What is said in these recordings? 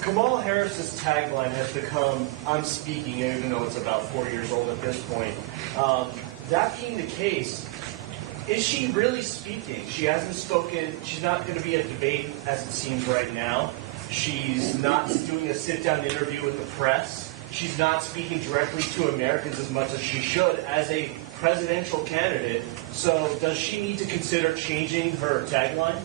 Kamala Harris's tagline has become, "I'm speaking," even though it's about 4 years old at this point. That being the case, is she really speaking? She hasn't spoken. She's not going to be at debate, as it seems right now. She's not doing a sit-down interview with the press. She's not speaking directly to Americans as much as she should as a presidential candidate. So does she need to consider changing her tagline?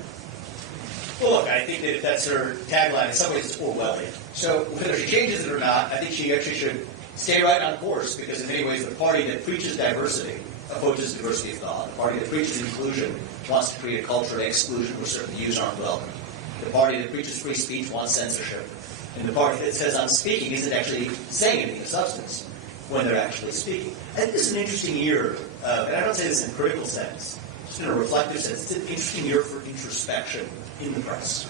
Well, look, I think that if that's her tagline, in some ways it's overwhelming. So whether she changes it or not, I think she actually should stay right on course, because in many ways the party that preaches diversity opposes diversity of thought. The party that preaches inclusion wants to create a culture of exclusion where certain views aren't welcome. The party that preaches free speech wants censorship. And the party that says I'm speaking isn't actually saying anything of substance when they're actually speaking. I think this is an interesting year, and I don't say this in a critical sense, just in a reflective sense. It's an interesting year for introspection in the press.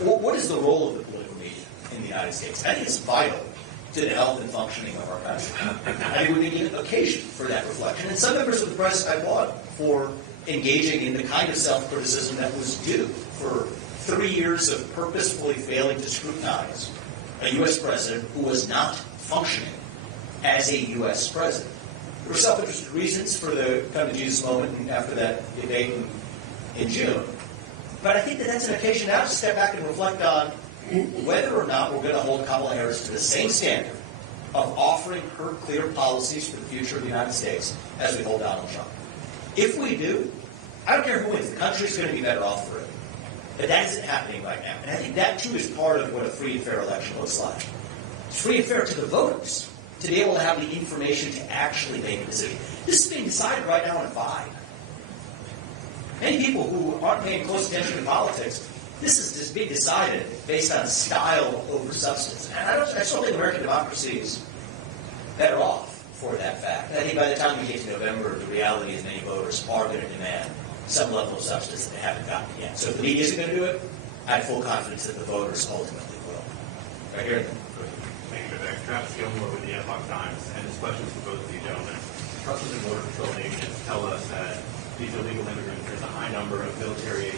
What is the role of the political media in the United States? I think it's vital to the health and functioning of our country. I think we need an occasion for that reflection. And some members of the press I applaud for engaging in the kind of self-criticism that was due for 3 years of purposefully failing to scrutinize a U.S. president who was not functioning as a U.S. president. There were self-interested reasons for the come to Jesus moment after that debate in June. But I think that that's an occasion now to step back and reflect on whether or not we're going to hold Kamala Harris to the same standard of offering her clear policies for the future of the United States as we hold Donald Trump. If we do, I don't care who wins, the country's going to be better off for it. But that isn't happening right now. And I think that, too, is part of what a free and fair election looks like. It's free and fair to the voters to be able to have the information to actually make a decision. This is being decided right now on a vibe. Many people who aren't paying close attention to politics, this is just being decided based on style over substance. And I still think American democracy is better off for that fact. I think by the time we get to November, the reality is many voters are going to demand some level of substance that they haven't gotten yet. So if the media isn't going to do it, I have full confidence that the voters ultimately will. Right here. Thank you, Vivek. Travis Gilmore with the Epoch Times, and this question is for both of you gentlemen. Customs and Border Patrol agents tell us that these illegal immigrants, there's a high number of military